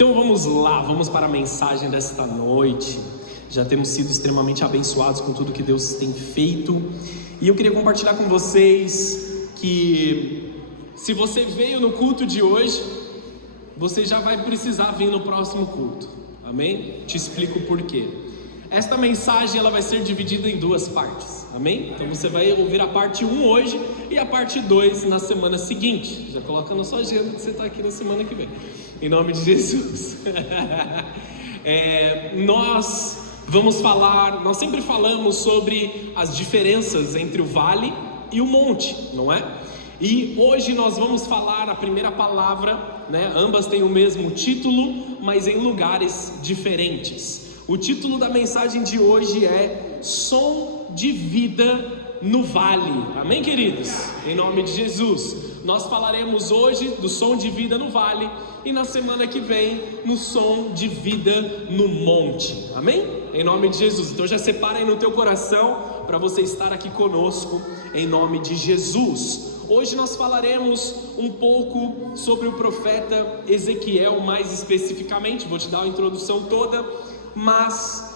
Então vamos lá, vamos para a mensagem desta noite. Já temos sido extremamente abençoados com tudo que Deus tem feito. E eu queria compartilhar com vocês que se você veio no culto de hoje, você já vai precisar vir no próximo culto. Amém? Te explico o porquê. Esta mensagem ela vai ser dividida em duas partes. Amém? Então você vai ouvir a parte 1 hoje e a parte 2 na semana seguinte. Já coloca na sua agenda que você está aqui na semana que vem. Em nome de Jesus. Nós sempre falamos sobre as diferenças entre o vale e o monte, não é? E hoje nós vamos falar a primeira palavra, né? Ambas têm o mesmo título, mas em lugares diferentes. O título da mensagem de hoje é Som de Vida no Vale. Amém, queridos? Em nome de Jesus. Nós falaremos hoje do som de vida no vale e na semana que vem no som de vida no monte. Amém? Em nome de Jesus. Então já separa aí no teu coração para você estar aqui conosco em nome de Jesus. Hoje nós falaremos um pouco sobre o profeta Ezequiel, mais especificamente. Vou te dar a introdução toda, mas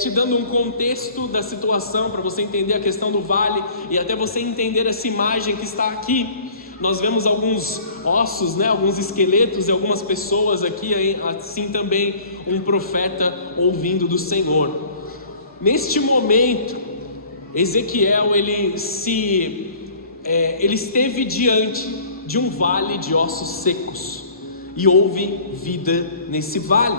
te dando um contexto da situação para você entender a questão do vale e até você entender essa imagem que está aqui. Nós vemos alguns ossos, né? Alguns esqueletos e algumas pessoas aqui, assim também um profeta ouvindo do Senhor. Neste momento, Ezequiel ele esteve diante de um vale de ossos secos e houve vida nesse vale.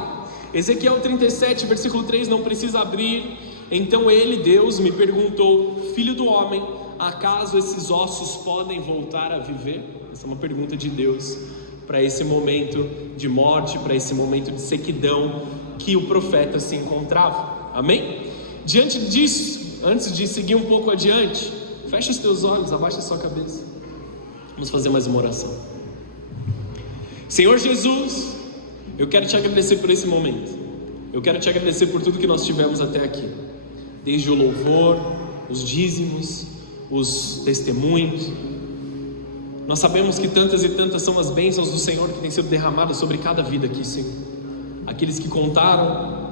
Ezequiel 37, versículo 3, não precisa abrir. Então ele, Deus, me perguntou: filho do homem, acaso esses ossos podem voltar a viver? Essa é uma pergunta de Deus para esse momento de morte, para esse momento de sequidão que o profeta se encontrava. Amém? Diante disso, antes de seguir um pouco adiante, fecha os teus olhos, abaixa a sua cabeça. Vamos fazer mais uma oração. Senhor Jesus, eu quero te agradecer por esse momento. Eu quero te agradecer por tudo que nós tivemos até aqui. Desde o louvor, os dízimos, os testemunhos. Nós sabemos que tantas e tantas são as bênçãos do Senhor que têm sido derramadas sobre cada vida aqui, Senhor. Aqueles que contaram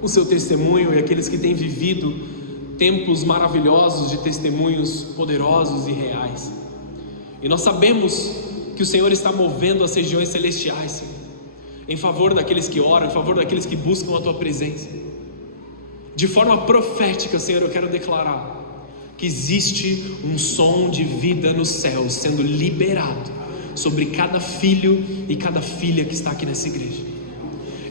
o seu testemunho e aqueles que têm vivido tempos maravilhosos de testemunhos poderosos e reais. E nós sabemos que o Senhor está movendo as regiões celestiais, Senhor, em favor daqueles que oram, em favor daqueles que buscam a Tua presença. De forma profética, Senhor, eu quero declarar que existe um som de vida no céu sendo liberado sobre cada filho e cada filha que está aqui nessa igreja.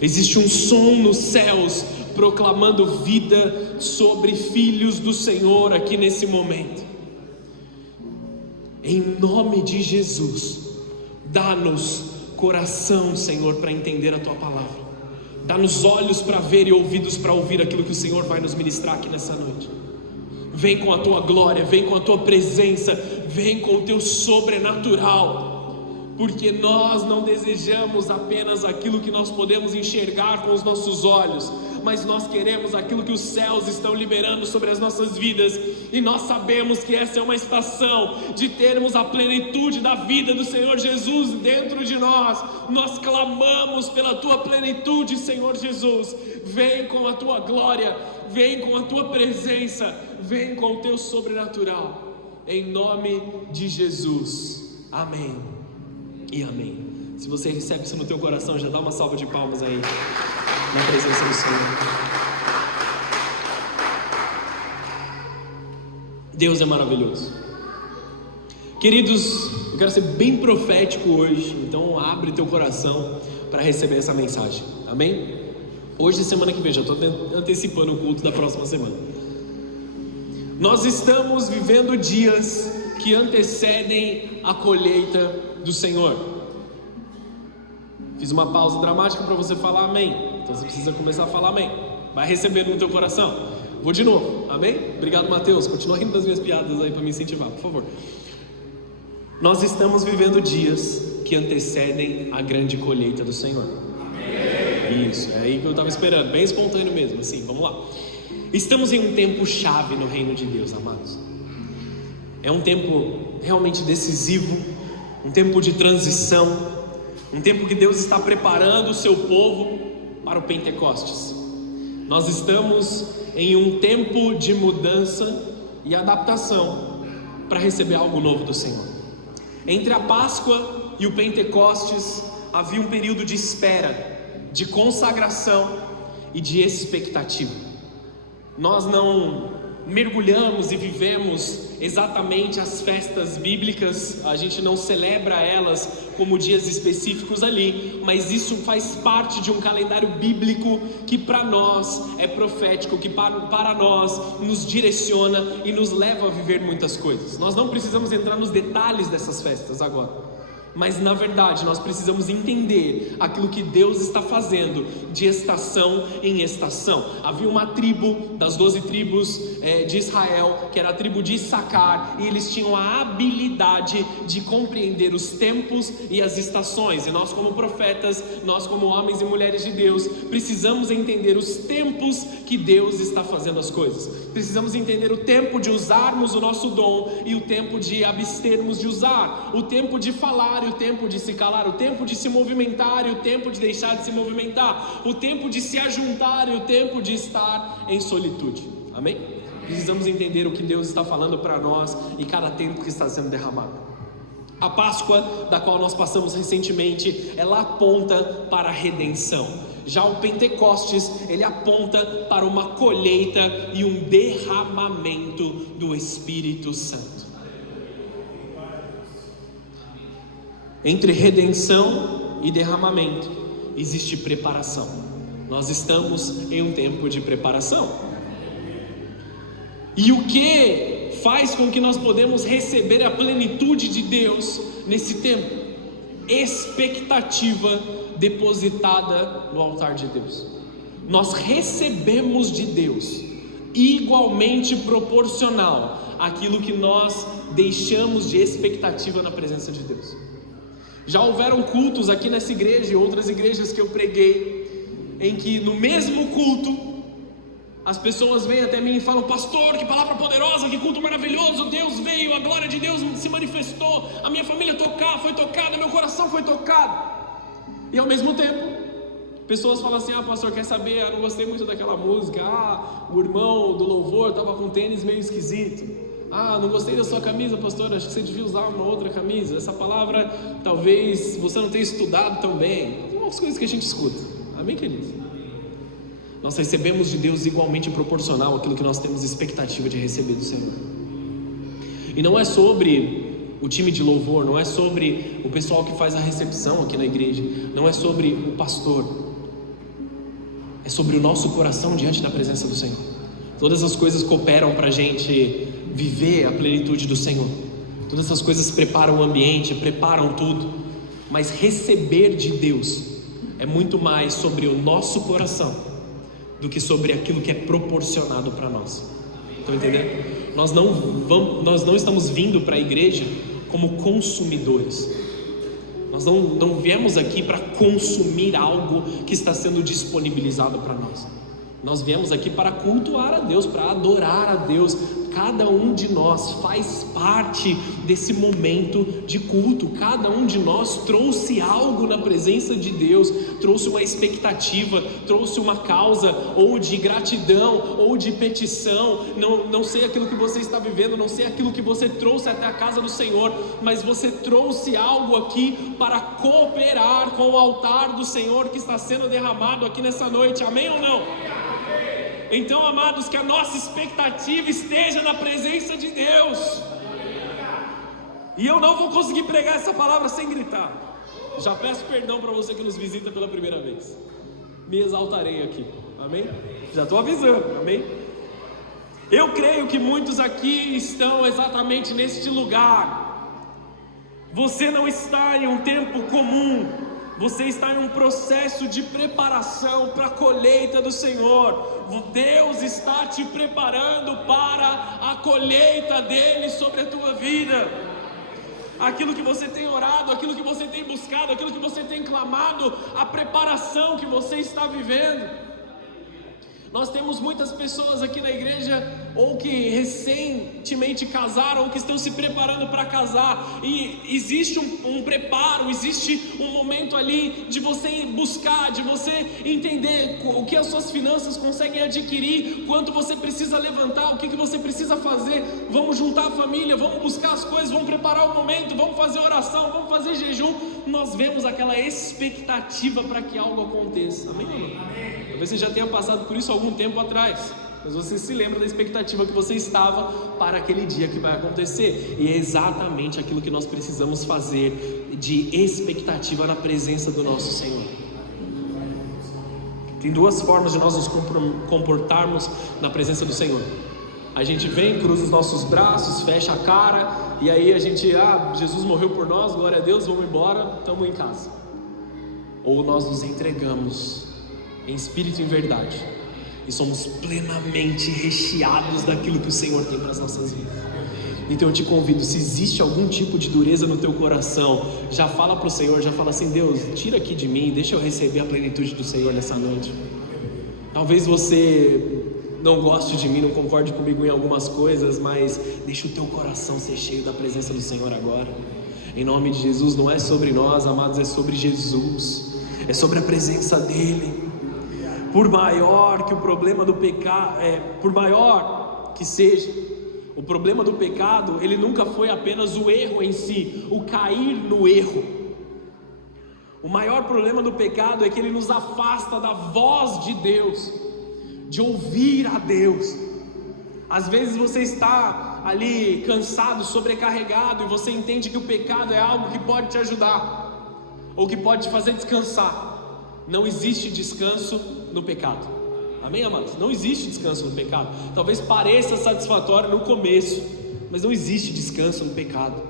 Existe um som nos céus proclamando vida sobre filhos do Senhor aqui nesse momento. Em nome de Jesus, dá-nos coração, Senhor, para entender a Tua palavra. Dá-nos olhos para ver e ouvidos para ouvir aquilo que o Senhor vai nos ministrar aqui nessa noite. Vem com a Tua glória, vem com a Tua presença, vem com o Teu sobrenatural, porque nós não desejamos apenas aquilo que nós podemos enxergar com os nossos olhos, mas nós queremos aquilo que os céus estão liberando sobre as nossas vidas, e nós sabemos que essa é uma estação de termos a plenitude da vida do Senhor Jesus dentro de nós. Nós clamamos pela Tua plenitude, Senhor Jesus. Vem com a Tua glória, vem com a Tua presença, vem com o Teu sobrenatural, em nome de Jesus, amém e amém. Se você recebe isso no teu coração, já dá uma salva de palmas aí, na presença do Senhor. Deus é maravilhoso. Queridos, eu quero ser bem profético hoje, então abre teu coração para receber essa mensagem, amém? Hoje e semana que vem, já estou antecipando o culto da próxima semana. Nós estamos vivendo dias que antecedem a colheita do Senhor. Fiz uma pausa dramática para você falar amém. Então você precisa começar a falar amém. Vai receber no teu coração. Vou de novo, amém? Obrigado, Mateus. Continua rindo das minhas piadas aí para me incentivar, por favor. Nós estamos vivendo dias que antecedem a grande colheita do Senhor. Amém. Isso, é aí que eu estava esperando. Bem espontâneo mesmo, assim, vamos lá. Estamos em um tempo chave no reino de Deus, amados. É um tempo realmente decisivo, um tempo de transição, Um tempo que Deus está preparando o seu povo para o Pentecostes. Nós estamos em um tempo de mudança e adaptação para receber algo novo do Senhor. Entre a Páscoa e o Pentecostes havia um período de espera, de consagração e de expectativa. Nós não mergulhamos e vivemos exatamente as festas bíblicas, a gente não celebra elas como dias específicos ali, mas isso faz parte de um calendário bíblico que para nós é profético, que para nós nos direciona e nos leva a viver muitas coisas. Nós não precisamos entrar nos detalhes dessas festas agora, mas na verdade nós precisamos entender aquilo que Deus está fazendo de estação em estação. Havia uma tribo das 12 tribos de Israel, que era a tribo de Issacar, e eles tinham a habilidade de compreender os tempos e as estações. E nós, como profetas, nós como homens e mulheres de Deus, precisamos entender os tempos que Deus está fazendo as coisas. Precisamos entender o tempo de usarmos o nosso dom e o tempo de abstermos de usar, o tempo de falar e o tempo de se calar, o tempo de se movimentar e o tempo de deixar de se movimentar, o tempo de se ajuntar e o tempo de estar em solitude. Amém? Precisamos entender o que Deus está falando para nós e cada tempo que está sendo derramado. A Páscoa, da qual nós passamos recentemente, ela aponta para a redenção. Já o Pentecostes, ele aponta para uma colheita e um derramamento do Espírito Santo. Entre redenção e derramamento existe preparação. Nós estamos em um tempo de preparação. E o que faz com que nós podemos receber a plenitude de Deus nesse tempo? Expectativa depositada no altar de Deus. Nós recebemos de Deus igualmente proporcional àquilo que nós deixamos de expectativa na presença de Deus. Já houveram cultos aqui nessa igreja e outras igrejas que eu preguei, em que no mesmo culto as pessoas vêm até mim e falam: pastor, que palavra poderosa, que culto maravilhoso, Deus veio, a glória de Deus se manifestou, a minha família foi tocada, meu coração foi tocado. E ao mesmo tempo, pessoas falam assim: ah, pastor, quer saber, eu não gostei muito daquela música, o irmão do louvor estava com um tênis meio esquisito, não gostei da sua camisa, pastor, acho que você devia usar uma outra camisa, essa palavra talvez você não tenha estudado tão bem. Tem umas coisas que a gente escuta, amém, querido? Nós recebemos de Deus igualmente proporcional àquilo que nós temos expectativa de receber do Senhor. E não é sobre o time de louvor, não é sobre o pessoal que faz a recepção aqui na igreja, não é sobre o pastor, é sobre o nosso coração diante da presença do Senhor. Todas as coisas cooperam para a gente viver a plenitude do Senhor. Todas essas coisas preparam o ambiente, preparam tudo, mas receber de Deus é muito mais sobre o nosso coração do que sobre aquilo que é proporcionado para nós. Estão entendendo? Nós não estamos vindo para a igreja como consumidores. Nós não viemos aqui para consumir algo que está sendo disponibilizado para nós. Nós viemos aqui para cultuar a Deus, para adorar a Deus. Cada um de nós faz parte desse momento de culto. Cada um de nós trouxe algo na presença de Deus, trouxe uma expectativa, trouxe uma causa, ou de gratidão, ou de petição. Não sei aquilo que você está vivendo, não sei aquilo que você trouxe até a casa do Senhor, mas você trouxe algo aqui para cooperar com o altar do Senhor que está sendo derramado aqui nessa noite. Amém ou não? Então, amados, que a nossa expectativa esteja na presença de Deus. E eu não vou conseguir pregar essa palavra sem gritar. Já peço perdão para você que nos visita pela primeira vez. Me exaltarei aqui, amém? Já estou avisando, amém? Eu creio que muitos aqui estão exatamente neste lugar. Você não está em um tempo comum. Você está em um processo de preparação para a colheita do Senhor. Deus está te preparando para a colheita dele sobre a tua vida. Aquilo que você tem orado, aquilo que você tem buscado, aquilo que você tem clamado, a preparação que você está vivendo. Nós temos muitas pessoas aqui na igreja, ou que recentemente casaram, ou que estão se preparando para casar, e existe um preparo, existe um momento ali de você buscar, de você entender o que as suas finanças conseguem adquirir, quanto você precisa levantar, o que você precisa fazer. Vamos juntar a família, vamos buscar as coisas, vamos preparar o momento, vamos fazer oração, vamos fazer jejum. Nós vemos aquela expectativa para que algo aconteça. Amém? Amém. Talvez você já tenha passado por isso há algum tempo atrás, mas você se lembra da expectativa que você estava para aquele dia que vai acontecer. E é exatamente aquilo que nós precisamos fazer, de expectativa na presença do nosso Senhor. Tem duas formas de nós nos comportarmos na presença do Senhor. A gente vem, cruza os nossos braços, fecha a cara, e aí a gente, Jesus morreu por nós, glória a Deus, vamos embora, estamos em casa. Ou nós nos entregamos em espírito e em verdade, e somos plenamente recheados daquilo que o Senhor tem para as nossas vidas. Então eu te convido, se existe algum tipo de dureza no teu coração, já fala para o Senhor, já fala assim: Deus, tira aqui de mim, deixa eu receber a plenitude do Senhor nessa noite. Talvez você não goste de mim, não concorde comigo em algumas coisas, mas deixa o teu coração ser cheio da presença do Senhor agora. Em nome de Jesus. Não é sobre nós, amados, é sobre Jesus, é sobre a presença dEle. Por maior que o problema do pecado, por maior que seja, o problema do pecado, ele nunca foi apenas o erro em si, o cair no erro. O maior problema do pecado é que ele nos afasta da voz de Deus, de ouvir a Deus. Às vezes você está ali cansado, sobrecarregado, e você entende que o pecado é algo que pode te ajudar, ou que pode te fazer descansar. Não existe descanso no pecado. Amém, amados? Não existe descanso no pecado. Talvez pareça satisfatório no começo, mas não existe descanso no pecado.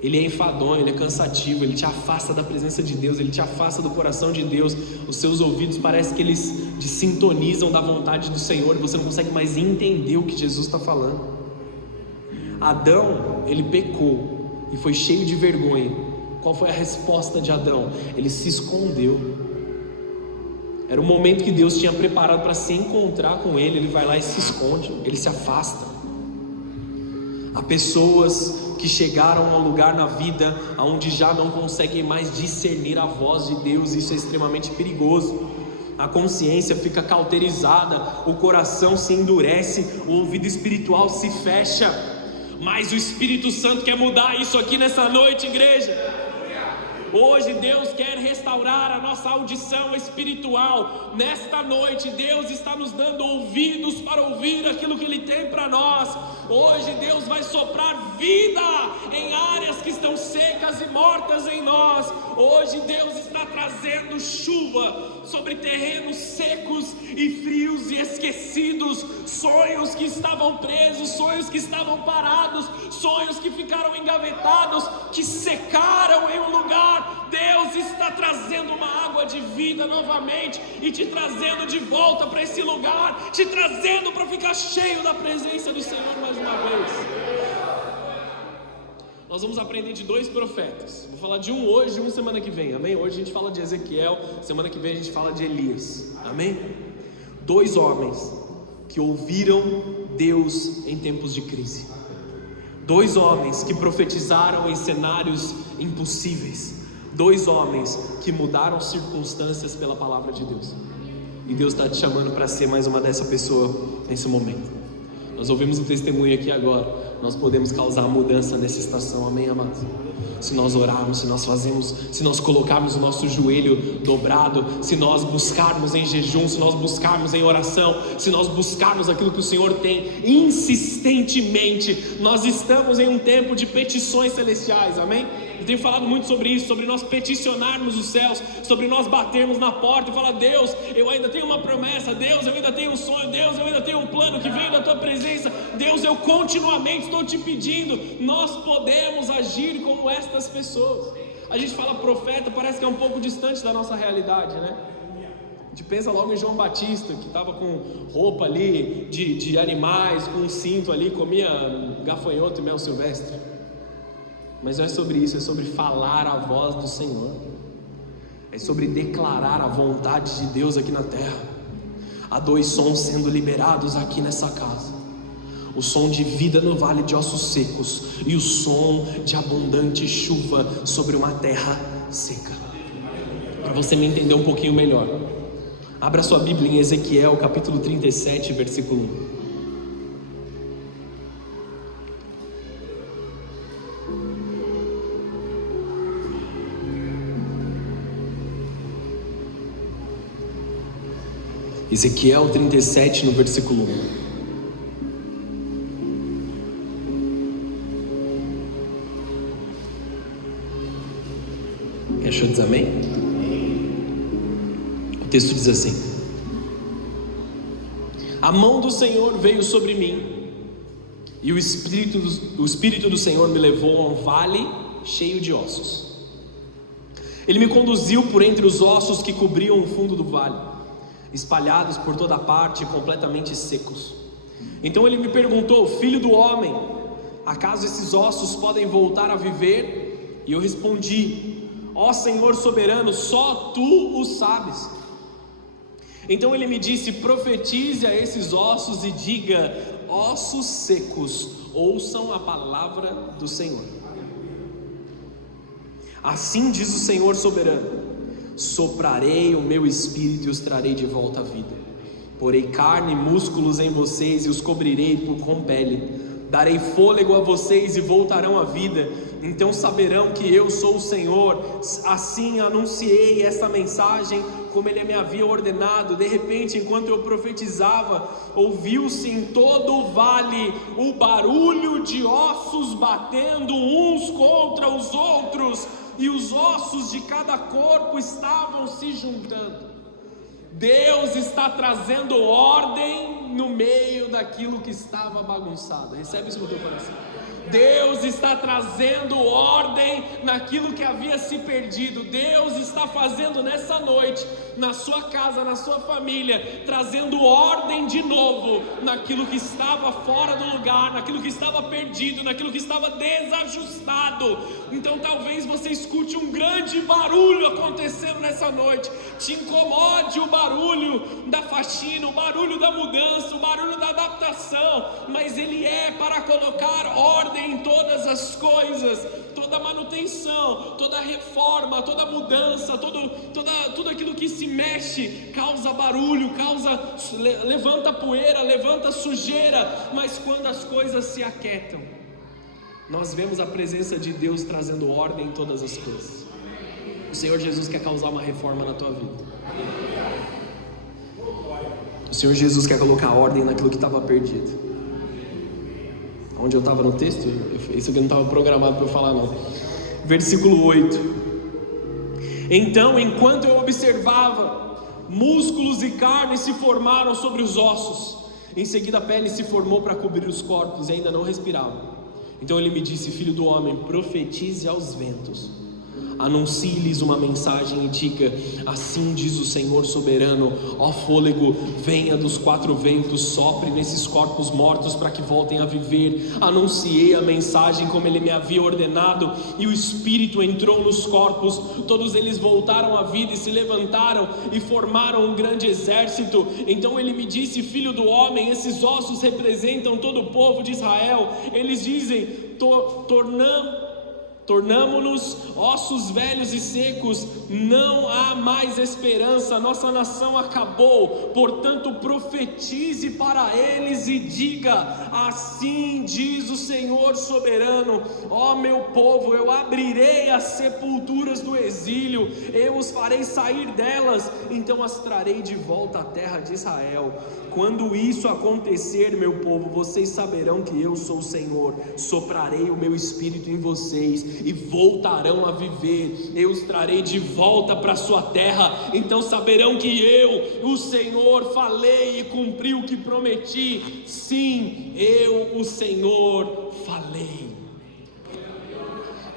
Ele é enfadonho, ele é cansativo, ele te afasta da presença de Deus, ele te afasta do coração de Deus. Os seus ouvidos parece que eles desintonizam da vontade do Senhor, e você não consegue mais entender o que Jesus está falando. Adão, ele pecou e foi cheio de vergonha. Qual foi a resposta de Adão? Ele se escondeu. Era o momento que Deus tinha preparado para se encontrar com ele. Ele vai lá e se esconde, ele se afasta. Há pessoas que chegaram a um lugar na vida onde já não conseguem mais discernir a voz de Deus. Isso é extremamente perigoso. A consciência fica cauterizada, o coração se endurece, o ouvido espiritual se fecha. Mas o Espírito Santo quer mudar isso aqui nessa noite, igreja. Hoje Deus quer restaurar a nossa audição espiritual. Nesta noite Deus está nos dando ouvidos para ouvir aquilo que Ele tem para nós. Hoje Deus vai soprar vida em áreas que estão secas e mortas em nós. Hoje Deus está trazendo chuva sobre terrenos secos e frios e esquecidos. Sonhos que estavam presos, sonhos que estavam parados, sonhos que ficaram engavetados, que secaram em um lugar. Deus está trazendo uma água de vida novamente e te trazendo de volta para esse lugar, te trazendo para ficar cheio da presença do Senhor mais uma vez. Nós vamos aprender de dois profetas. Vou falar de um hoje e um semana que vem, amém? Hoje a gente fala de Ezequiel, semana que vem a gente fala de Elias, amém? Dois homens que ouviram Deus em tempos de crise. Dois homens que profetizaram em cenários impossíveis. Dois homens que mudaram circunstâncias pela palavra de Deus. E Deus está te chamando para ser mais uma dessa pessoa nesse momento. Nós ouvimos um testemunho aqui agora. Nós podemos causar mudança nessa estação, amém, amados? Se nós orarmos, se nós fazermos, se nós colocarmos o nosso joelho dobrado, se nós buscarmos em jejum, se nós buscarmos em oração, se nós buscarmos aquilo que o Senhor tem insistentemente, nós estamos em um tempo de petições celestiais, amém? Eu tenho falado muito sobre isso, sobre nós peticionarmos os céus, sobre nós batermos na porta e falar: Deus, eu ainda tenho uma promessa, Deus, eu ainda tenho um sonho, Deus, eu ainda tenho um plano que veio da Tua presença, Deus, eu continuamente estou te pedindo. Nós podemos agir como estas pessoas. A gente fala profeta, parece que é um pouco distante da nossa realidade, né? A gente pensa logo em João Batista, que estava com roupa ali de animais, com um cinto ali, comia gafanhoto e mel silvestre. Mas não é sobre isso, é sobre falar a voz do Senhor. É sobre declarar a vontade de Deus aqui na terra. Há 2 sons sendo liberados aqui nessa casa: o som de vida no vale de ossos secos e o som de abundante chuva sobre uma terra seca. Para você me entender um pouquinho melhor, abra sua Bíblia em Ezequiel capítulo 37, versículo 1. Ezequiel 37, no versículo 1. Achou? Diz amém? O texto diz assim: a mão do Senhor veio sobre mim, e o Espírito do Senhor me levou a um vale cheio de ossos. Ele me conduziu por entre os ossos que cobriam o fundo do vale, espalhados por toda parte, completamente secos. Então ele me perguntou: filho do homem, acaso esses ossos podem voltar a viver? E eu respondi: ó Senhor soberano, só tu o sabes. Então ele me disse: profetize a esses ossos e diga: ossos secos, ouçam a palavra do Senhor. Assim diz o Senhor soberano: soprarei o meu espírito e os trarei de volta à vida. Porei carne e músculos em vocês e os cobrirei com pele. Darei fôlego a vocês e voltarão à vida. Então saberão que eu sou o Senhor. Assim anunciei essa mensagem como Ele me havia ordenado. De repente, enquanto eu profetizava, ouviu-se em todo o vale o barulho de ossos batendo uns contra os outros, e os ossos de cada corpo estavam se juntando. Deus está trazendo ordem no meio daquilo que estava bagunçado. Recebe isso no teu coração. Deus está trazendo ordem naquilo que havia se perdido. Deus está fazendo nessa noite, na sua casa, na sua família, trazendo ordem de novo naquilo que estava fora do lugar, naquilo que estava perdido, naquilo que estava desajustado. Então talvez você escute um grande barulho acontecendo nessa noite, te incomode o barulho da faxina, o barulho da mudança, o barulho da adaptação, mas ele é para colocar ordem em todas as coisas. Toda manutenção, toda reforma, toda mudança, tudo aquilo que se mexe causa barulho, levanta poeira, levanta sujeira. Mas quando as coisas se aquietam, nós vemos a presença de Deus trazendo ordem em todas as coisas. O Senhor Jesus quer causar uma reforma na tua vida. O Senhor Jesus quer colocar ordem naquilo que estava perdido. Onde eu estava no texto? Isso aqui não estava programado para eu falar não. Versículo 8. Então, enquanto eu observava, músculos e carne se formaram sobre os ossos. Em seguida a pele se formou para cobrir os corpos e ainda não respiravam. Então ele me disse: filho do homem, profetize aos ventos, anuncie-lhes uma mensagem e diga: assim diz o Senhor soberano, ó fôlego, venha dos 4 ventos, sopre nesses corpos mortos para que voltem a viver. Anunciei a mensagem como ele me havia ordenado, e o Espírito entrou nos corpos, todos eles voltaram à vida e se levantaram e formaram um grande exército. Então ele me disse: filho do homem, esses ossos representam todo o povo de Israel. Eles dizem: tornamo-nos ossos velhos e secos, não há mais esperança, nossa nação acabou. Portanto profetize para eles e diga: assim diz o Senhor soberano, ó meu povo, eu abrirei as sepulturas do exílio, eu os farei sair delas, então as trarei de volta à terra de Israel. Quando isso acontecer, meu povo, vocês saberão que eu sou o Senhor. Soprarei o meu espírito em vocês e voltarão a viver. Eu os trarei de volta para a sua terra. Então saberão que eu, o Senhor, falei e cumpri o que prometi. Sim, eu, o Senhor, falei.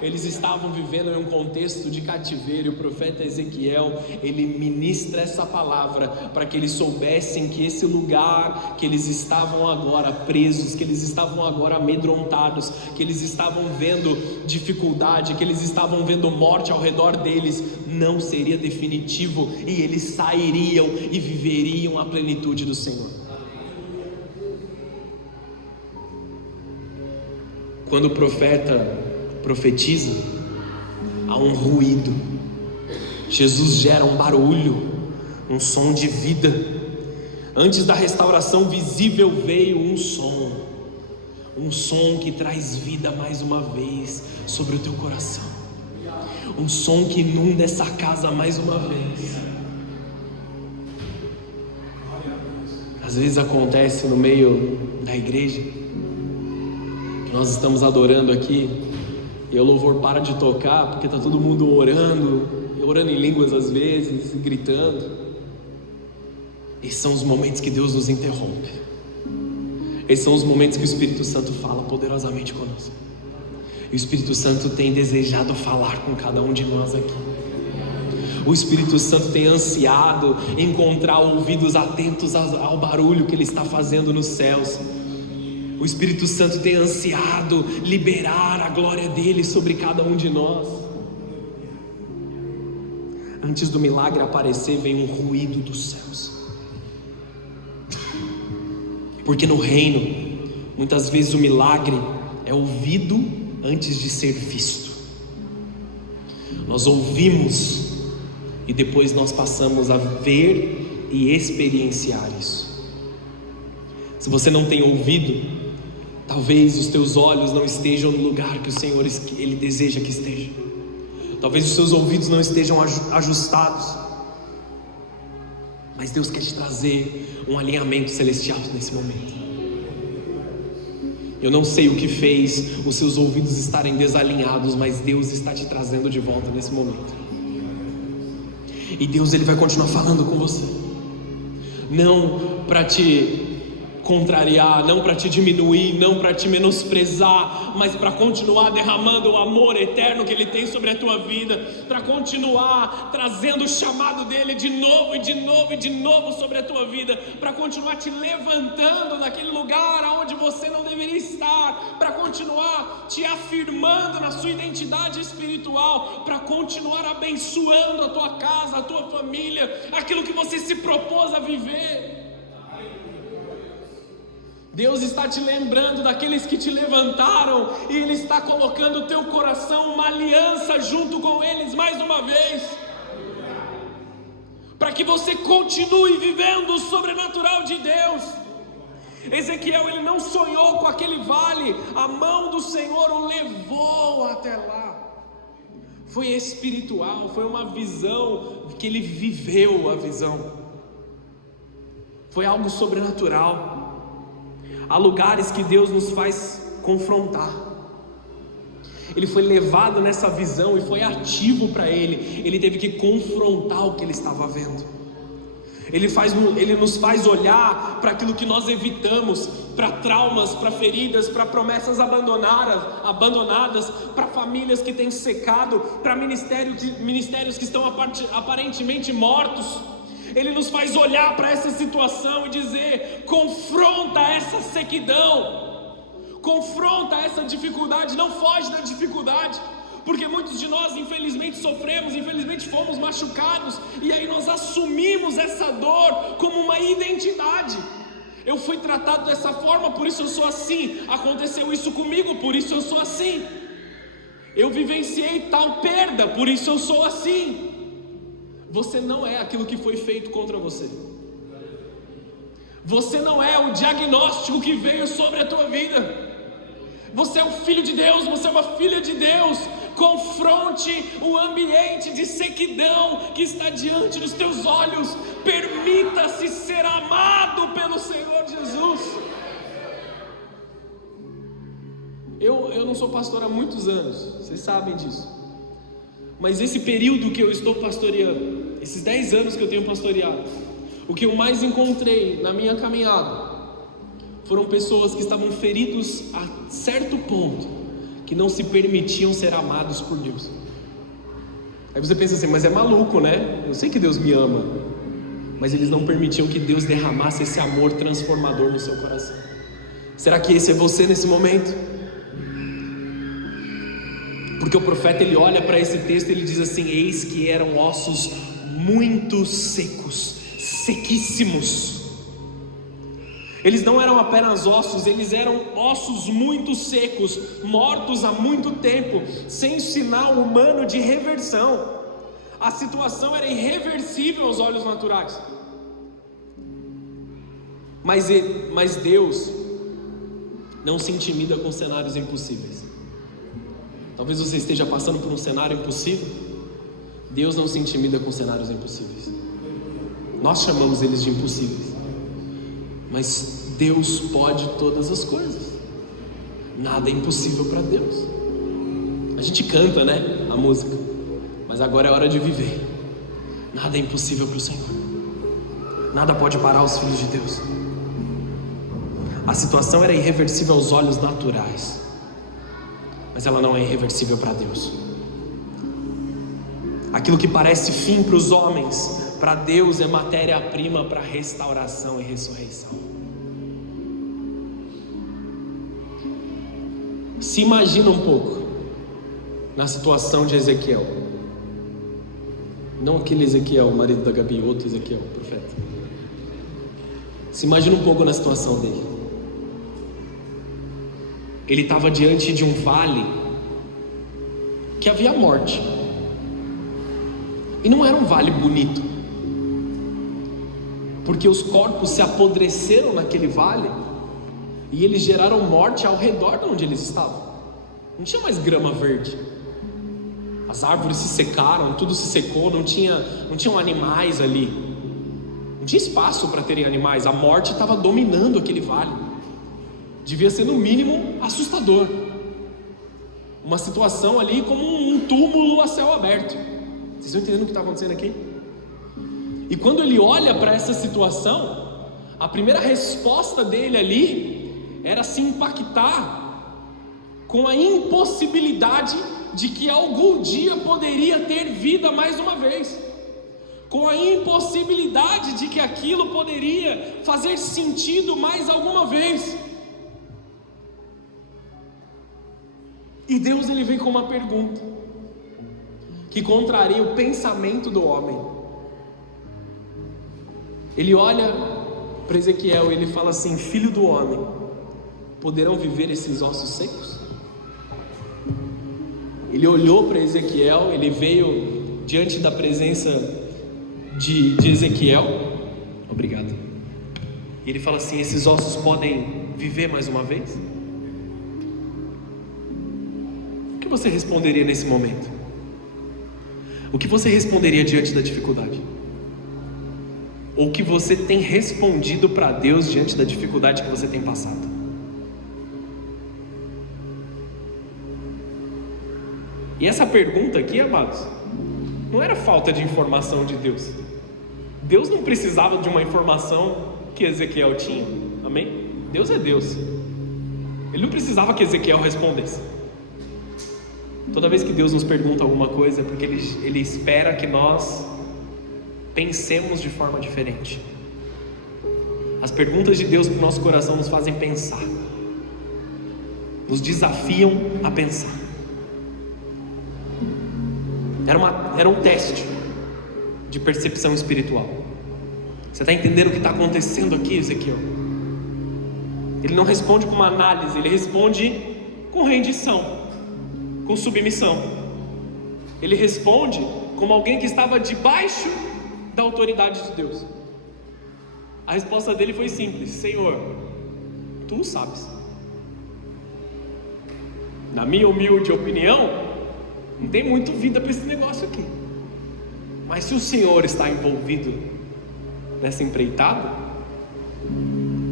Eles estavam vivendo em um contexto de cativeiro, e o profeta Ezequiel, ele ministra essa palavra para que eles soubessem que esse lugar que eles estavam agora presos, que eles estavam agora amedrontados, que eles estavam vendo dificuldade, que eles estavam vendo morte ao redor deles, não seria definitivo, e eles sairiam e viveriam a plenitude do Senhor. Quando o profeta profetiza, há um ruído. Jesus gera um barulho, um som de vida. Antes da restauração visível veio um som que traz vida mais uma vez sobre o teu coração, um som que inunda essa casa mais uma vez. Às vezes acontece no meio da igreja, que nós estamos adorando aqui, e o louvor para de tocar, porque está todo mundo orando em línguas às vezes, gritando. Esses são os momentos que Deus nos interrompe. Esses são os momentos que o Espírito Santo fala poderosamente conosco. E o Espírito Santo tem desejado falar com cada um de nós aqui. O Espírito Santo tem ansiado encontrar ouvidos atentos ao barulho que Ele está fazendo nos céus. O Espírito Santo tem ansiado liberar a glória dele sobre cada um de nós. Antes do milagre aparecer, vem um ruído dos céus. Porque no reino, muitas vezes o milagre é ouvido antes de ser visto. Nós ouvimos e depois nós passamos a ver e experienciar isso. Se você não tem ouvido, talvez os teus olhos não estejam no lugar que o Senhor Ele deseja que esteja. Talvez os seus ouvidos não estejam ajustados. Mas Deus quer te trazer um alinhamento celestial nesse momento. Eu não sei o que fez os seus ouvidos estarem desalinhados, mas Deus está te trazendo de volta nesse momento. E Deus, Ele vai continuar falando com você. Não para te contrariar, não para te diminuir, não para te menosprezar, mas para continuar derramando o amor eterno que Ele tem sobre a tua vida, para continuar trazendo o chamado dEle de novo e de novo e de novo sobre a tua vida, para continuar te levantando daquele lugar onde você não deveria estar, para continuar te afirmando na sua identidade espiritual, para continuar abençoando a tua casa, a tua família, aquilo que você se propôs a viver. Deus está te lembrando daqueles que te levantaram, e Ele está colocando no teu coração uma aliança junto com eles mais uma vez, para que você continue vivendo o sobrenatural de Deus. Ezequiel, ele não sonhou com aquele vale, a mão do Senhor o levou até lá. Foi espiritual, foi uma visão que ele viveu a visão, foi algo sobrenatural. Há lugares que Deus nos faz confrontar. Ele foi levado nessa visão e foi ativo para ele. Ele teve que confrontar o que ele estava vendo. Ele nos faz olhar para aquilo que nós evitamos, para traumas, para feridas, para promessas abandonadas, para famílias que têm secado, para ministérios que estão aparentemente mortos. Ele nos faz olhar para essa situação e dizer: confronta essa sequidão, confronta essa dificuldade, não foge da dificuldade, porque muitos de nós infelizmente sofremos, infelizmente fomos machucados, e aí nós assumimos essa dor como uma identidade. Eu fui tratado dessa forma, por isso eu sou assim. Aconteceu isso comigo, por isso eu sou assim. Eu vivenciei tal perda, por isso eu sou assim. Você não é aquilo que foi feito contra você. Você não é o diagnóstico que veio sobre a tua vida. Você é um filho de Deus, você é uma filha de Deus. Confronte o ambiente de sequidão que está diante dos teus olhos. Permita-se ser amado pelo Senhor Jesus. Eu não sou pastor há muitos anos, vocês sabem disso. Mas esse período que eu estou pastoreando, esses 10 anos que eu tenho pastoreado, o que eu mais encontrei na minha caminhada foram pessoas que estavam feridos a certo ponto, que não se permitiam ser amados por Deus. Aí você pensa assim, mas é maluco, né? Eu sei que Deus me ama, mas eles não permitiam que Deus derramasse esse amor transformador no seu coração. Será que esse é você nesse momento? Porque o profeta, ele olha para esse texto e ele diz assim: eis que eram ossos muito secos, sequíssimos. Eles não eram apenas ossos, eles eram ossos muito secos, mortos há muito tempo, sem sinal humano de reversão. A situação era irreversível aos olhos naturais. Mas Deus não se intimida com cenários impossíveis. Talvez você esteja passando por um cenário impossível. Deus não se intimida com cenários impossíveis. Nós chamamos eles de impossíveis, mas Deus pode todas as coisas. Nada é impossível para Deus. A gente canta, né, a música, mas agora é hora de viver. Nada é impossível para o Senhor. Nada pode parar os filhos de Deus. A situação era irreversível aos olhos naturais, mas ela não é irreversível para Deus. Aquilo que parece fim para os homens, para Deus é matéria-prima para restauração e ressurreição. Se imagina um pouco na situação de Ezequiel. Não aquele Ezequiel, o marido da Gabi, outro Ezequiel, o profeta. Se imagina um pouco na situação dele. Ele estava diante de um vale que havia morte. E não era um vale bonito, porque os corpos se apodreceram naquele vale e eles geraram morte ao redor de onde eles estavam. Não tinha mais grama verde. As árvores se secaram, tudo se secou, não tinham animais ali. Não tinha espaço para terem animais. A morte estava dominando aquele vale. Devia ser no mínimo assustador. Uma situação ali como um túmulo a céu aberto. Vocês estão entendendo o que está acontecendo aqui? E quando ele olha para essa situação, a primeira resposta dele ali era se impactar com a impossibilidade de que algum dia poderia ter vida mais uma vez, com a impossibilidade de que aquilo poderia fazer sentido mais alguma vez. E Deus, ele vem com uma pergunta que contraria o pensamento do homem. Ele olha para Ezequiel e ele fala assim: filho do homem, poderão viver esses ossos secos? Ele olhou para Ezequiel, ele veio diante da presença de Ezequiel. Obrigado. E ele fala assim: esses ossos podem viver mais uma vez? O que você responderia nesse momento? O que você responderia diante da dificuldade? Ou o que você tem respondido para Deus diante da dificuldade que você tem passado? E essa pergunta aqui, amados, não era falta de informação de Deus. Deus não precisava de uma informação que Ezequiel tinha, amém? Deus é Deus. Ele não precisava que Ezequiel respondesse. Toda vez que Deus nos pergunta alguma coisa é porque Ele espera que nós pensemos de forma diferente. As perguntas de Deus para o nosso coração nos fazem pensar, nos desafiam a pensar. Era um teste de percepção espiritual. Você está entendendo o que está acontecendo aqui, Ezequiel? Ele não responde com uma análise, ele responde com rendição, com submissão. Ele responde como alguém que estava debaixo da autoridade de Deus. A resposta dele foi simples: Senhor, Tu sabes. Na minha humilde opinião, não tem muito vida para esse negócio aqui. Mas se o Senhor está envolvido nessa empreitada,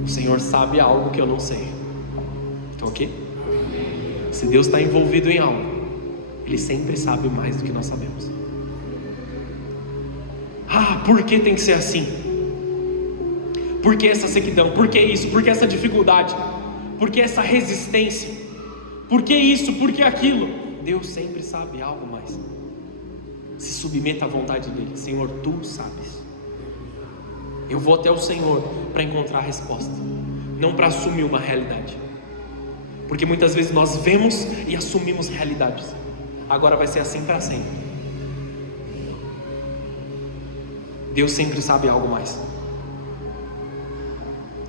o Senhor sabe algo que eu não sei. Tá ok? Se Deus está envolvido em algo, Ele sempre sabe mais do que nós sabemos. Ah, por que tem que ser assim? Por que essa sequidão? Por que isso? Por que essa dificuldade? Por que essa resistência? Por que isso? Por que aquilo? Deus sempre sabe algo mais. Se submeta à vontade dele. Senhor, tu sabes. Eu vou até o Senhor para encontrar a resposta, não para assumir uma realidade, porque muitas vezes nós vemos e assumimos realidades. Agora vai ser assim para sempre. Deus sempre sabe algo mais.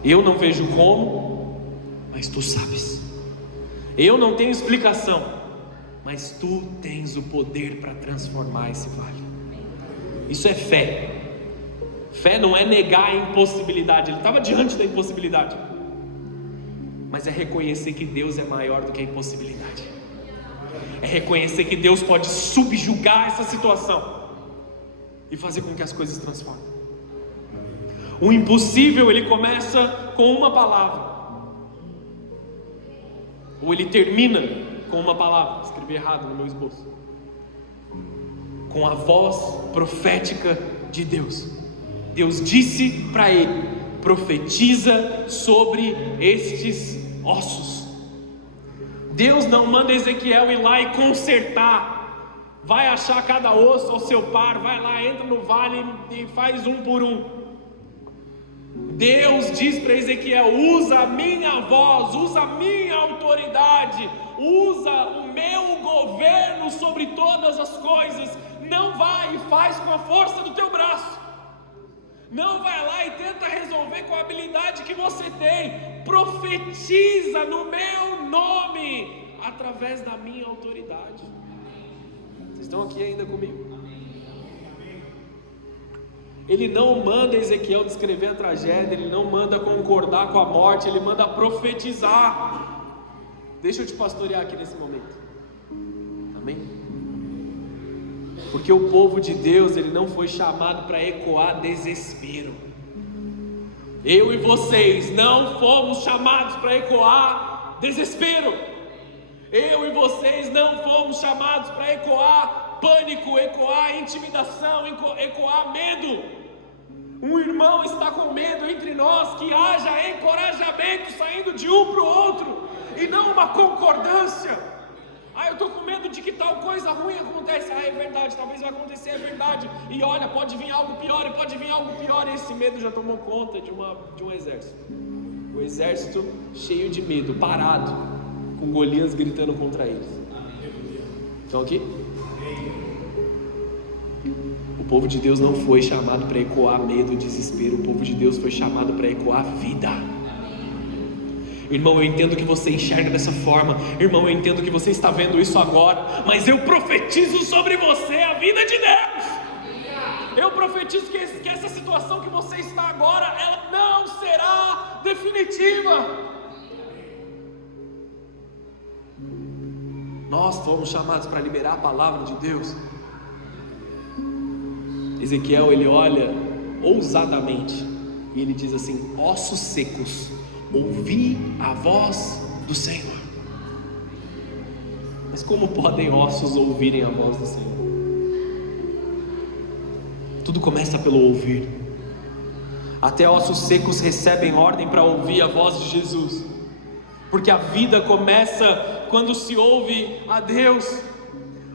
Eu não vejo como, mas tu sabes. Eu não tenho explicação, mas tu tens o poder para transformar esse vale. Isso é fé. Fé não é negar a impossibilidade. Ele estava diante da impossibilidade, mas é reconhecer que Deus é maior do que a impossibilidade. É reconhecer que Deus pode subjugar essa situação e fazer com que as coisas transformem. O impossível, ele começa com uma palavra, ou ele termina com uma palavra. Escrevi errado no meu esboço. Com a voz profética de Deus. Deus disse para ele: profetiza sobre estes ossos. Deus não manda Ezequiel ir lá e consertar, vai achar cada osso ao seu par, vai lá, entra no vale e faz um por um. Deus diz para Ezequiel: usa a minha voz, usa a minha autoridade, usa o meu governo sobre todas as coisas. Não vai e faz com a força do teu braço. Não vai lá e tenta resolver com a habilidade que você tem. Profetiza no meu nome, através da minha autoridade. Vocês estão aqui ainda comigo? Ele não manda Ezequiel descrever a tragédia, ele não manda concordar com a morte, ele manda profetizar. Deixa eu te pastorear aqui nesse momento. Amém? Porque o povo de Deus, ele não foi chamado para ecoar desespero. Eu e vocês não fomos chamados para ecoar desespero. Eu e vocês não fomos chamados para ecoar pânico, ecoar intimidação, ecoar medo. Um irmão está com medo entre nós, que haja encorajamento saindo de um para o outro, e não uma concordância. Ah, eu estou com medo de que tal coisa ruim aconteça. Ah, é verdade, talvez vai acontecer, é verdade. E olha, pode vir algo pior, e pode vir algo pior. E esse medo já tomou conta de um exército. O exército cheio de medo, parado, com Golias gritando contra eles. Estão aqui? O povo de Deus não foi chamado para ecoar medo, desespero. O povo de Deus foi chamado para ecoar vida. Irmão, eu entendo que você enxerga dessa forma. Irmão, eu entendo que você está vendo isso agora, mas eu profetizo sobre você a vida de Deus. Eu profetizo que essa situação que você está agora, ela não será definitiva. Nós fomos chamados para liberar a palavra de Deus. Ezequiel, ele olha ousadamente e ele diz assim: ossos secos, ouvi a voz do Senhor. Mas como podem ossos ouvirem a voz do Senhor? Tudo começa pelo ouvir. Até ossos secos recebem ordem para ouvir a voz de Jesus, porque a vida começa quando se ouve a Deus.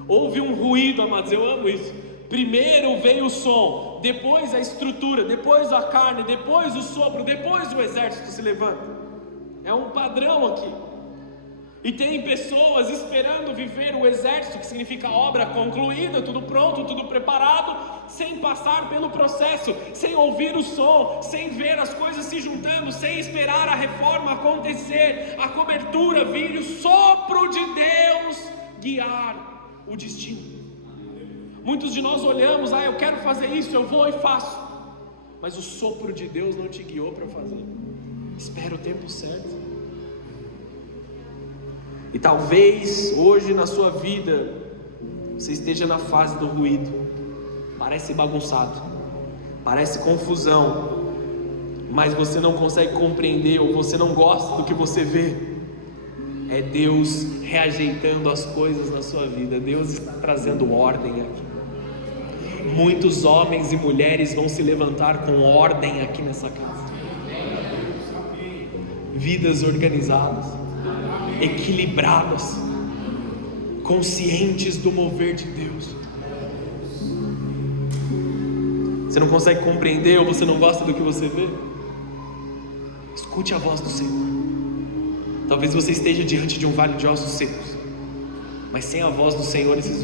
Houve um ruído, amados, eu amo isso. Primeiro veio o som, depois a estrutura, depois a carne, depois o sopro, depois o exército se levanta. É um padrão aqui. E tem pessoas esperando viver o exército, que significa obra concluída, tudo pronto, tudo preparado, sem passar pelo processo, sem ouvir o som, sem ver as coisas se juntando, sem esperar a reforma acontecer, a cobertura vir, o sopro de Deus guiar o destino. Muitos de nós olhamos: eu quero fazer isso, eu vou e faço. Mas o sopro de Deus não te guiou para fazer. Espera o tempo certo. E talvez hoje na sua vida você esteja na fase do ruído. Parece bagunçado, parece confusão, mas você não consegue compreender, ou você não gosta do que você vê. É Deus reajeitando as coisas na sua vida. Deus está trazendo ordem aqui. Muitos homens e mulheres vão se levantar com ordem aqui nessa casa. Vidas organizadas. equilibradas, conscientes do mover de Deus. Você não consegue compreender ou você não gosta do que você vê? Escute a voz do Senhor. Talvez você esteja diante de um vale de ossos secos, mas sem a voz do Senhor esse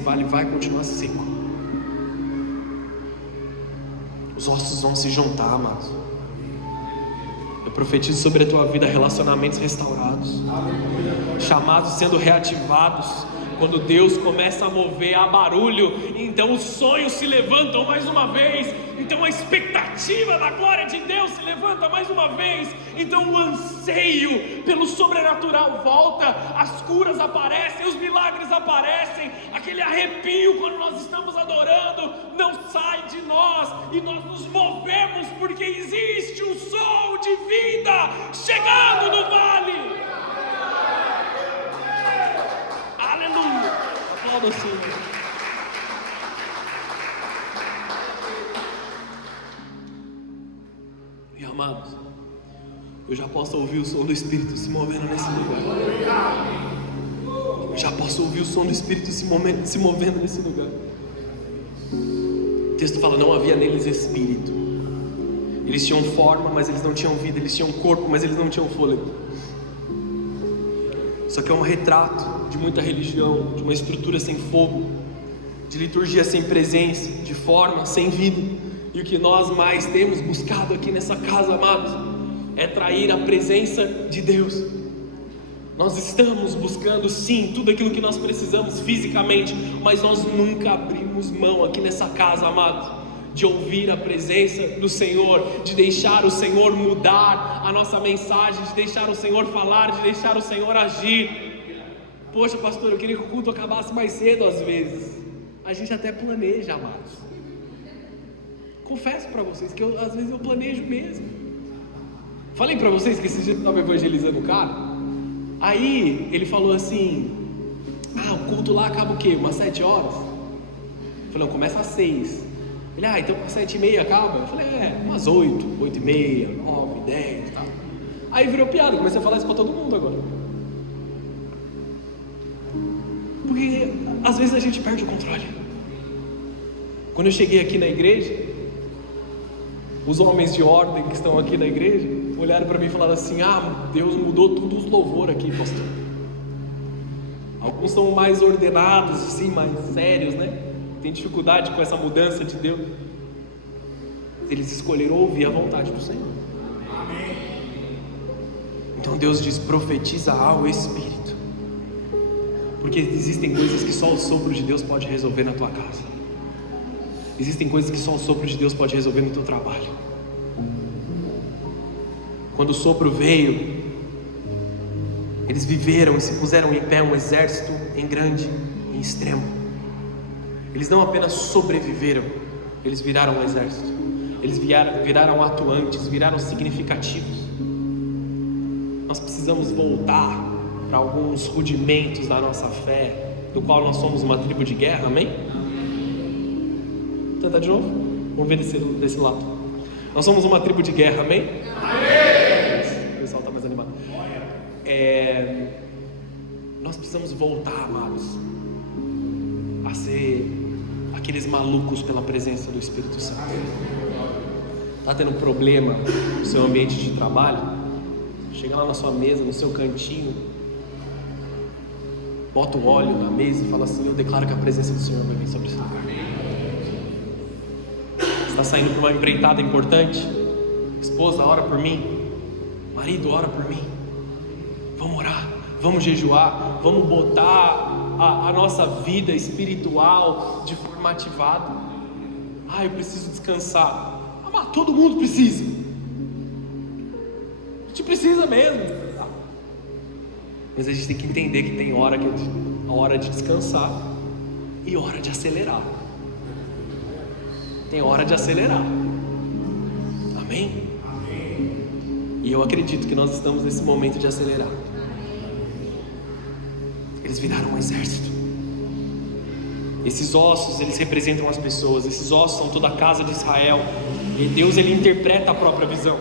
vale vai continuar seco. Os ossos vão se juntar, amados. Eu profetizo sobre a tua vida relacionamentos restaurados, chamados sendo reativados. Quando Deus começa a mover, há barulho, então os sonhos se levantam mais uma vez, então a expectativa da glória de Deus se levanta mais uma vez, então o anseio pelo sobrenatural volta, as curas aparecem, os milagres aparecem, aquele arrepio quando nós estamos adorando não sai de nós, e nós nos movemos porque existe um sol de vida chegando no vale. Aleluia! Aplauda o Senhor. E amados, eu já posso ouvir o som do Espírito se movendo nesse lugar. Eu já posso ouvir o som do Espírito se movendo nesse lugar. O texto fala: não havia neles espírito. Eles tinham forma, mas eles não tinham vida. Eles tinham corpo, mas eles não tinham fôlego. Isso aqui é um retrato de muita religião, de uma estrutura sem fogo, de liturgia sem presença, de forma sem vida. E o que nós mais temos buscado aqui nessa casa, amados, é trair a presença de Deus. Nós estamos buscando sim tudo aquilo que nós precisamos fisicamente, mas nós nunca abrimos mão aqui nessa casa, amados, de ouvir a presença do Senhor, de deixar o Senhor mudar a nossa mensagem, de deixar o Senhor falar, de deixar o Senhor agir. Poxa, pastor, eu queria que o culto acabasse mais cedo às vezes. A gente até planeja, amados. Confesso para vocês que às vezes eu planejo mesmo. Falei para vocês que esse dia eu estava evangelizando um cara. Aí ele falou assim: o culto lá acaba o quê? Umas 7 horas? Eu falei: não, começa às 6. Ele: então às 7h30 acaba? Eu falei: umas 8, 8h30, 9, 10 e tal. Aí virou piada, comecei a falar isso para todo mundo agora. Porque às vezes a gente perde o controle. Quando eu cheguei aqui na igreja, os homens de ordem que estão aqui na igreja olharam para mim e falaram assim: Deus mudou tudo os louvor aqui, pastor. Alguns são mais ordenados, assim, mais sérios, né? Tem dificuldade com essa mudança de Deus. Eles escolheram ouvir a vontade do Senhor. Então Deus diz: profetiza ao Espírito, porque existem coisas que só o sopro de Deus pode resolver na tua casa. Existem coisas que só o sopro de Deus pode resolver no teu trabalho. Quando o sopro veio, eles viveram e se puseram em pé um exército em grande e extremo. Eles não apenas sobreviveram, eles viraram um exército. Eles viraram atuantes, viraram significativos. Nós precisamos voltar para alguns rudimentos da nossa fé, do qual nós somos uma tribo de guerra, amém? Vou tentar de novo? Vamos ver desse lado. Nós somos uma tribo de guerra, amém? Amém! O pessoal está mais animado. Nós precisamos voltar, amados, a ser aqueles malucos pela presença do Espírito Santo. Está tendo um problema no seu ambiente de trabalho? Chega lá na sua mesa, no seu cantinho, bota o óleo na mesa e fala assim: eu declaro que a presença do Senhor vai vir sobre esse lugar. Está saindo para uma empreitada importante? Esposa, ora por mim. Marido, ora por mim. Vamos orar, vamos jejuar, vamos botar a nossa vida espiritual de forma ativada. Eu preciso descansar. Mas todo mundo precisa. A gente precisa mesmo. Mas a gente tem que entender que tem hora a hora de descansar e hora de acelerar. Tem hora de acelerar. Amém? E eu acredito que nós estamos nesse momento de acelerar. Eles viraram um exército. Esses ossos, eles representam as pessoas. Esses ossos são toda a casa de Israel. E Deus, ele interpreta a própria visão.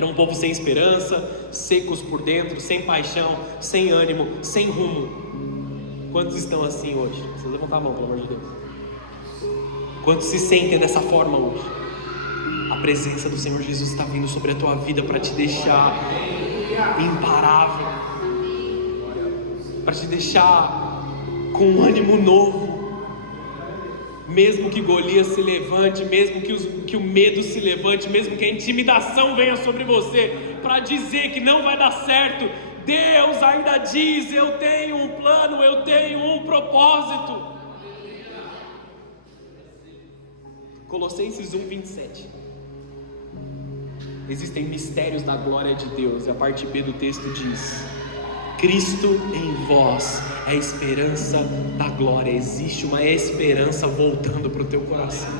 Era um povo sem esperança, secos por dentro, sem paixão, sem ânimo, sem rumo. Quantos estão assim hoje? Você levantar a mão, pelo amor de Deus. Quantos se sentem dessa forma hoje? A presença do Senhor Jesus está vindo sobre a tua vida para te deixar imparável, para te deixar com um ânimo novo. Mesmo que Golias se levante, mesmo que o medo se levante, mesmo que a intimidação venha sobre você para dizer que não vai dar certo, Deus ainda diz: eu tenho um plano, eu tenho um propósito. Colossenses 1:27. Existem mistérios da glória de Deus, e a parte B do texto diz: Cristo em vós é a esperança da glória. Existe uma esperança voltando para o teu coração.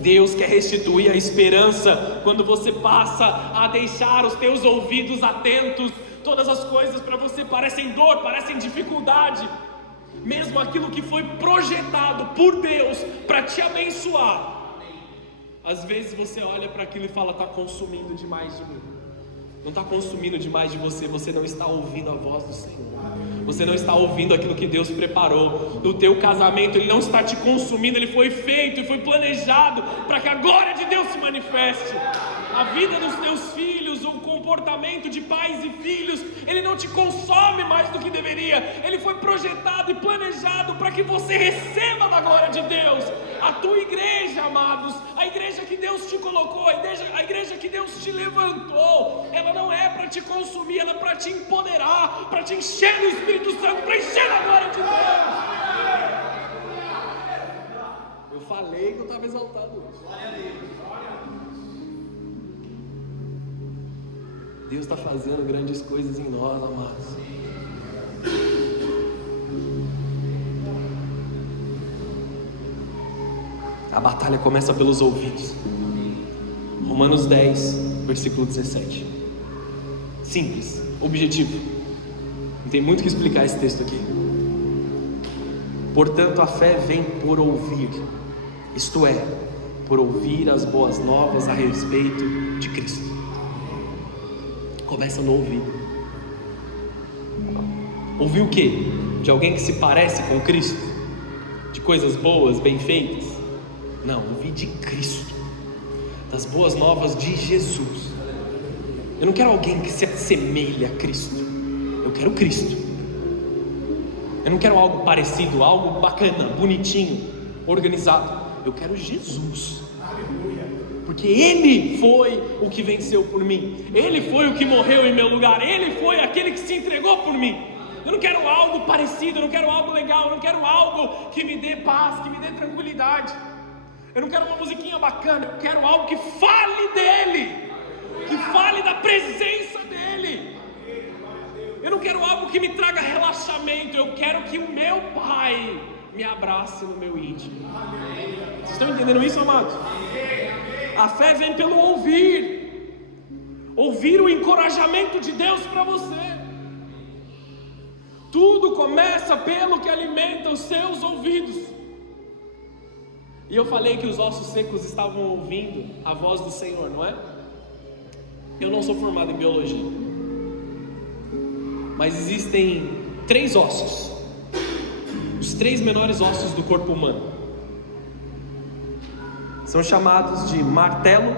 Deus quer restituir a esperança quando você passa a deixar os teus ouvidos atentos. Todas as coisas para você parecem dor, parecem dificuldade. Mesmo aquilo que foi projetado por Deus para te abençoar, às vezes você olha para aquilo e fala: está consumindo demais de mim. Não está consumindo demais de você. Você não está ouvindo a voz do Senhor. Você não está ouvindo aquilo que Deus preparou. O teu casamento, ele não está te consumindo. Ele foi feito e foi planejado para que a glória de Deus se manifeste. A vida dos teus filhos, o comportamento de pais e filhos, ele não te consome mais do que deveria. Ele foi projetado e planejado para que você receba da glória de Deus. A tua igreja, amados, a igreja que Deus te colocou, a igreja que Deus te levantou, ela não é para te consumir, ela é para te empoderar, para te encher do Espírito Santo, para encher da glória de Deus. Eu falei que eu estava exaltado hoje. Deus está fazendo grandes coisas em nós, amados. A batalha começa pelos ouvidos. Romanos 10, versículo 17. Simples, objetivo. Não tem muito o que explicar esse texto aqui. Portanto, a fé vem por ouvir, isto é, por ouvir as boas novas a respeito de Cristo. Começa no ouvido. Ouvir o quê? De alguém que se parece com Cristo? De coisas boas, bem feitas? Não, ouvir de Cristo, das boas novas de Jesus. Eu não quero alguém que se assemelhe a Cristo. Eu quero Cristo. Eu não quero algo parecido, algo bacana, bonitinho, organizado. Eu quero Jesus. Porque Ele foi o que venceu por mim. Ele foi o que morreu em meu lugar. Ele foi aquele que se entregou por mim. Eu não quero algo parecido, eu não quero algo legal, eu não quero algo que me dê paz, que me dê tranquilidade. Eu não quero uma musiquinha bacana, eu quero algo que fale dEle, que fale da presença dEle. Eu não quero algo que me traga relaxamento, eu quero que o meu Pai me abrace no meu íntimo. Vocês estão entendendo isso, amados? A fé vem pelo ouvir. Ouvir o encorajamento de Deus para você. Tudo começa pelo que alimenta os seus ouvidos. E eu falei que os ossos secos estavam ouvindo a voz do Senhor, não é? Eu não sou formado em biologia, mas existem 3 ossos, os 3 menores ossos do corpo humano. São chamados de martelo,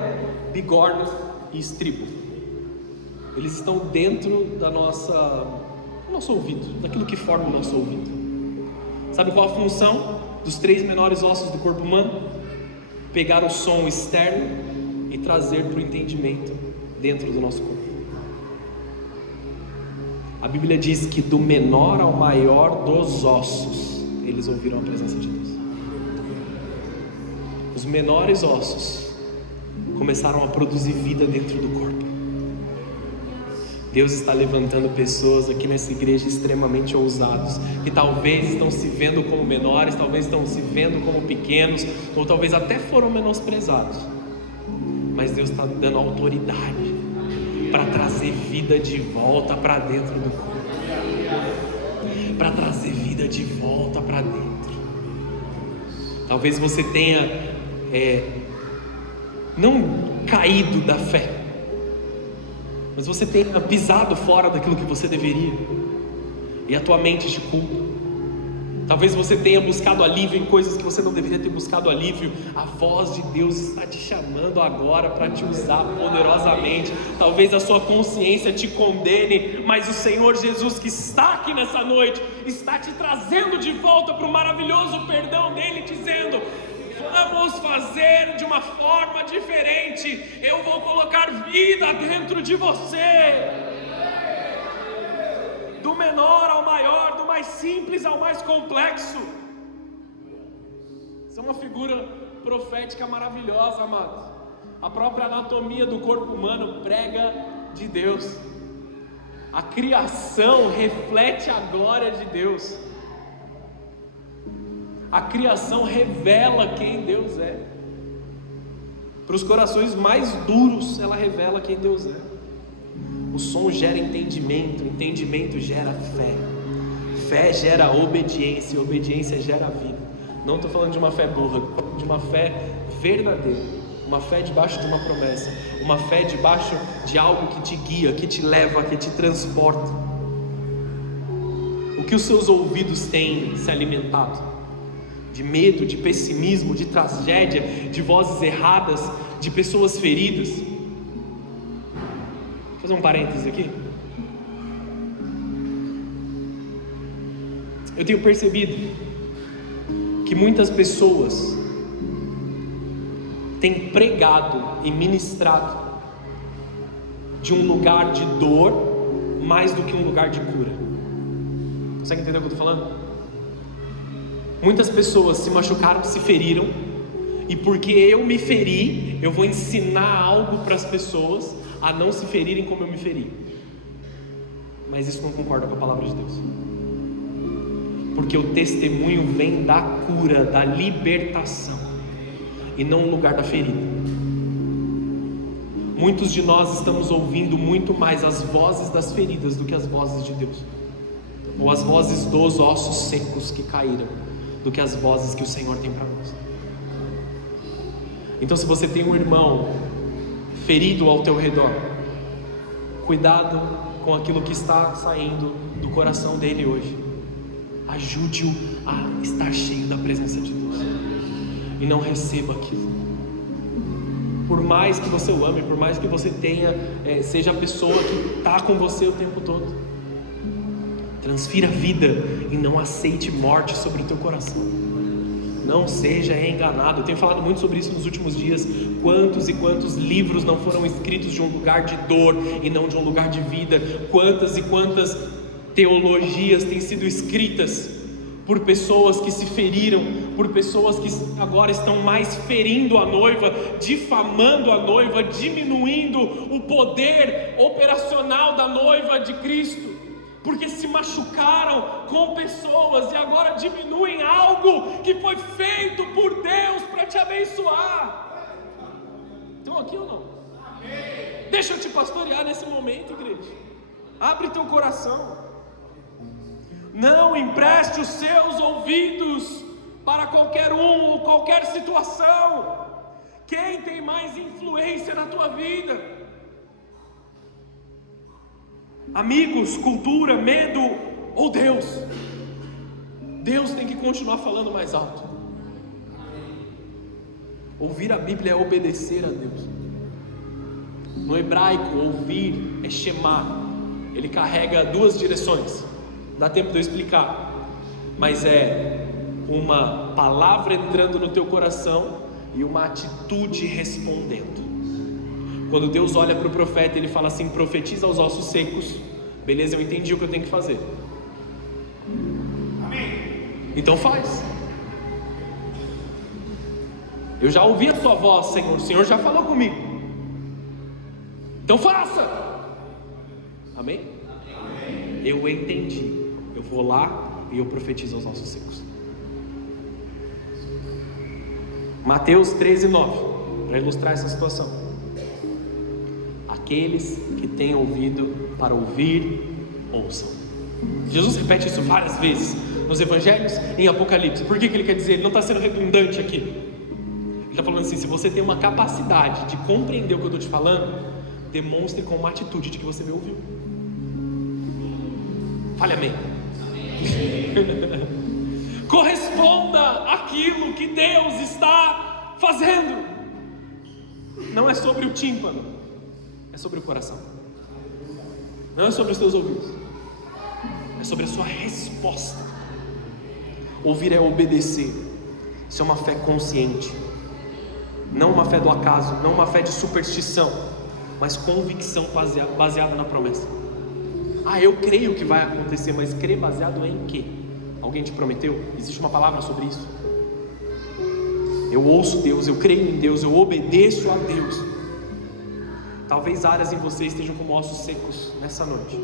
bigorna e estribo. Eles estão dentro do nosso ouvido, daquilo que forma o nosso ouvido. Sabe qual a função dos 3 menores ossos do corpo humano? Pegar o som externo e trazer para o entendimento dentro do nosso corpo. A Bíblia diz que do menor ao maior dos ossos, eles ouviram a presença de Deus. Os menores ossos começaram a produzir vida dentro do corpo. Deus está levantando pessoas aqui nessa igreja extremamente ousados, que talvez estão se vendo como menores, talvez estão se vendo como pequenos, ou talvez até foram menosprezados. Mas Deus está dando autoridade para trazer vida de volta para dentro do corpo, para trazer vida de volta para dentro. Talvez você tenha não caído da fé, Mas você tenha pisado fora daquilo que você deveria, e a tua mente te culpa. Talvez você tenha buscado alívio em coisas que você não deveria ter buscado alívio. A voz de Deus está te chamando agora para te usar poderosamente. Talvez a sua consciência te condene, mas o Senhor Jesus, que está aqui nessa noite, está te trazendo de volta para o maravilhoso perdão dele, dizendo: vamos fazer de uma forma diferente. Eu vou colocar vida dentro de você. Do menor ao maior, do mais simples ao mais complexo. Isso é uma figura profética maravilhosa, amados. A própria anatomia do corpo humano prega de Deus. A criação reflete a glória de Deus. A criação revela quem Deus é. Para os corações mais duros, ela revela quem Deus é. O som gera entendimento, entendimento gera fé, fé gera obediência, obediência gera vida. Não estou falando de uma fé burra, estou falando de uma fé verdadeira, uma fé debaixo de uma promessa, uma fé debaixo de algo que te guia, que te leva, que te transporta. O que os seus ouvidos têm se alimentado? De medo, de pessimismo, de tragédia, de vozes erradas, de pessoas feridas. Vou fazer um parênteses aqui. Eu tenho percebido que muitas pessoas têm pregado e ministrado de um lugar de dor mais do que um lugar de cura. Consegue entender o que eu estou falando? Muitas pessoas se machucaram, se feriram, e porque eu me feri, eu vou ensinar algo para as pessoas a não se ferirem como eu me feri. Mas isso não concorda com a palavra de Deus, porque o testemunho vem da cura, da libertação, e não no lugar da ferida. Muitos de nós estamos ouvindo muito mais as vozes das feridas do que as vozes de Deus, ou as vozes dos ossos secos que caíram, do que as vozes que o Senhor tem para nós. Então, se você tem um irmão ferido ao teu redor, cuidado com aquilo que está saindo do coração dele hoje. Ajude-o a estar cheio da presença de Deus, e não receba aquilo. Por mais que você o ame, por mais que você tenha, seja a pessoa que está com você o tempo todo, transfira vida e não aceite morte sobre o teu coração. Não seja enganado. Eu tenho falado muito sobre isso nos últimos dias. Quantos e quantos livros não foram escritos de um lugar de dor e não de um lugar de vida? Quantas e quantas teologias têm sido escritas por pessoas que se feriram, por pessoas que agora estão mais ferindo a noiva, difamando a noiva, diminuindo o poder operacional da noiva de Cristo, porque se machucaram com pessoas e agora diminuem algo que foi feito por Deus para te abençoar. Estão aqui ou não? Amém. Deixa eu te pastorear nesse momento, igreja. Abre teu coração. Não empreste os seus ouvidos para qualquer um ou qualquer situação. Quem tem mais influência na tua vida? Amigos, cultura, medo ou Deus? Deus tem que continuar falando mais alto. Ouvir a Bíblia é obedecer a Deus. No hebraico, ouvir é shema. Ele carrega duas direções. Dá tempo de eu explicar, mas é uma palavra entrando no teu coração e uma atitude respondendo. Quando Deus olha para o profeta, ele fala assim: profetiza aos ossos secos. Beleza, eu entendi o que eu tenho que fazer. Amém. Então faz. Eu já ouvi a sua voz, Senhor. O Senhor já falou comigo. Então faça. Amém? Amém. Eu entendi. Eu vou lá e eu profetizo aos ossos secos. Mateus 13:9, para ilustrar essa situação. Aqueles que têm ouvido para ouvir, ouçam. Jesus repete isso várias vezes nos evangelhos, em Apocalipse. Por que ele quer dizer? Ele não está sendo redundante aqui. Ele está falando assim: se você tem uma capacidade de compreender o que eu estou te falando, demonstre com uma atitude de que você me ouviu. Fale amém. Corresponda àquilo que Deus está fazendo. Não é sobre o tímpano, é sobre o coração. Não é sobre os teus ouvidos, é sobre a sua resposta. Ouvir é obedecer. Isso é uma fé consciente, não uma fé do acaso, não uma fé de superstição, mas convicção baseada na promessa. Eu creio que vai acontecer, mas crer baseado em quê? Alguém te prometeu? Existe uma palavra sobre isso? Eu ouço Deus, eu creio em Deus, eu obedeço a Deus. Talvez áreas em você estejam como ossos secos nessa noite.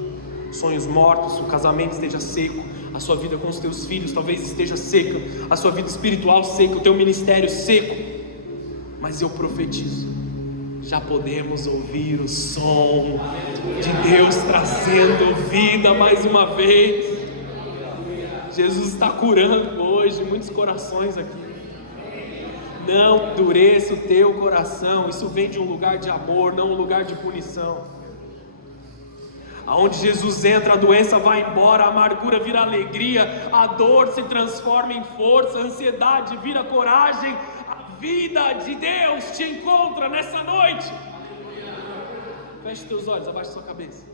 Sonhos mortos, o casamento esteja seco, a sua vida com os teus filhos talvez esteja seca, a sua vida espiritual seca, o teu ministério seco. Mas eu profetizo, já podemos ouvir o som de Deus trazendo vida mais uma vez. Jesus está curando hoje muitos corações aqui. Não endureça o teu coração. Isso vem de um lugar de amor, não um lugar de punição. Aonde Jesus entra, a doença vai embora, a amargura vira alegria, a dor se transforma em força, a ansiedade vira coragem. A vida de Deus te encontra nessa noite. Feche teus olhos, abaixe sua cabeça.